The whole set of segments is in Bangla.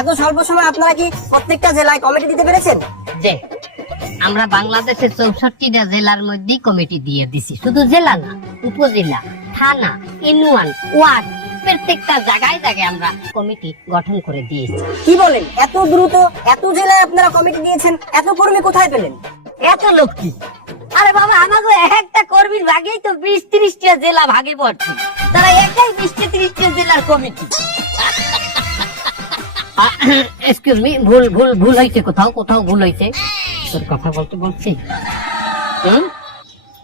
এত স্বল্প সময় আপনারা কি প্রত্যেকটা জেলায় কমিটি দিতে পেরেছেন? যে আমরা বাংলাদেশের 64টা জেলার মধ্যেই কমিটি দিয়ে দিছি। শুধু জেলা না, উপজেলা, থানা, ইউনিয়ন, ওয়ার্ড, প্রত্যেকটা জায়গায় জায়গায় আমরা কমিটি গঠন করে দিয়েছি। কি বলেন, এত দ্রুত এত জেলায় আপনারা কমিটি দিয়েছেন? এত কর্মী কোথায় পেলেন? এত লোক কি? আরে বাবা, আমাকে একটা কর্মীর ভাগেই তো 20-30টা জেলা ভাগে পড়ছে। তারা একাই 20-30টা জেলার কমিটি। এক্সকিউজ মি, ভুল হয়েছে, কোথাও ভুল হয়েছে। তোর কথা বলছি।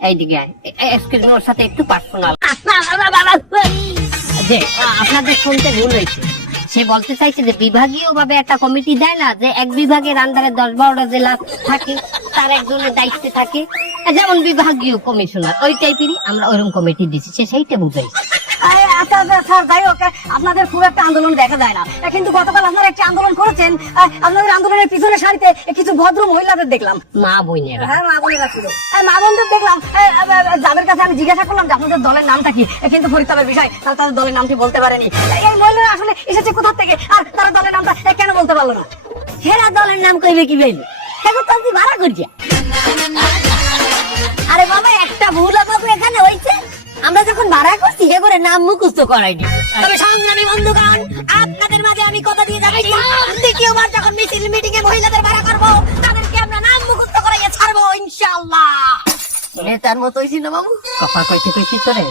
এইদিকে এক্সকিউজ মি, ওর সাথে একটু পার্সোনাল। যে আপনাদের শুনতে ভুল হয়েছে। সে বলতে চাইছে যে বিভাগীয় ভাবে একটা কমিটি দেয় না, যে এক বিভাগের আন্ডারে 10-12টা জেলা থাকে, তার একজনের দায়িত্বে থাকে, যেমন বিভাগীয় কমিশনার, ওই টাইপেরই আমরা ওইরকম কমিটি দিচ্ছি। সে সেইটা বুঝাইছে। আচ্ছা স্যার, যাই হোক, আপনাদের খুব একটা আন্দোলন দেখা যায় না, কিন্তু গতকাল আপনারা একটা আন্দোলন করেছেন। আপনাদের আন্দোলনের পিছনে সারিতে কিছু ভদ্র মহিলাদের দেখলাম। মা বোনেরা, হ্যাঁ, মা বোনেরা ছিল। মা বোনদের দেখলাম, যাদের কাছে আমি জিজ্ঞাসা করলাম যে আপনাদের দলের নামটা কি, কিন্তু পরিতাপের বিষয় তারা তাদের দলের নামটি বলতে পারেনি। এই মহিলারা আসলে এসেছে কোথা থেকে, আর তারা দলের নামটা কেন বলতে পারলো না? হেরা দলের নাম কইবে কি বলবে? এখন তো ভাড়া করছে। আরে বাবা, একটা ভুল বাবু এখানে হয়েছে। আমরা যখন ভাড়া করছি এ করে নাম মুখস্থ করাইনি। তবে সংগ্রামী বন্ধুগণ, আপনাদের মাঝে আমি কথা দিয়ে যাচ্ছি, দ্বিতীয়বার যখন মিছিল মিটিং এ মহিলাদের ভাড়া করবো, তাদেরকে আমরা নাম মুখস্থ করাইয়া ছাড়বো ইনশাআল্লাহ। নেতার মতো হইছি না বাবু? কথা কইতে তোরে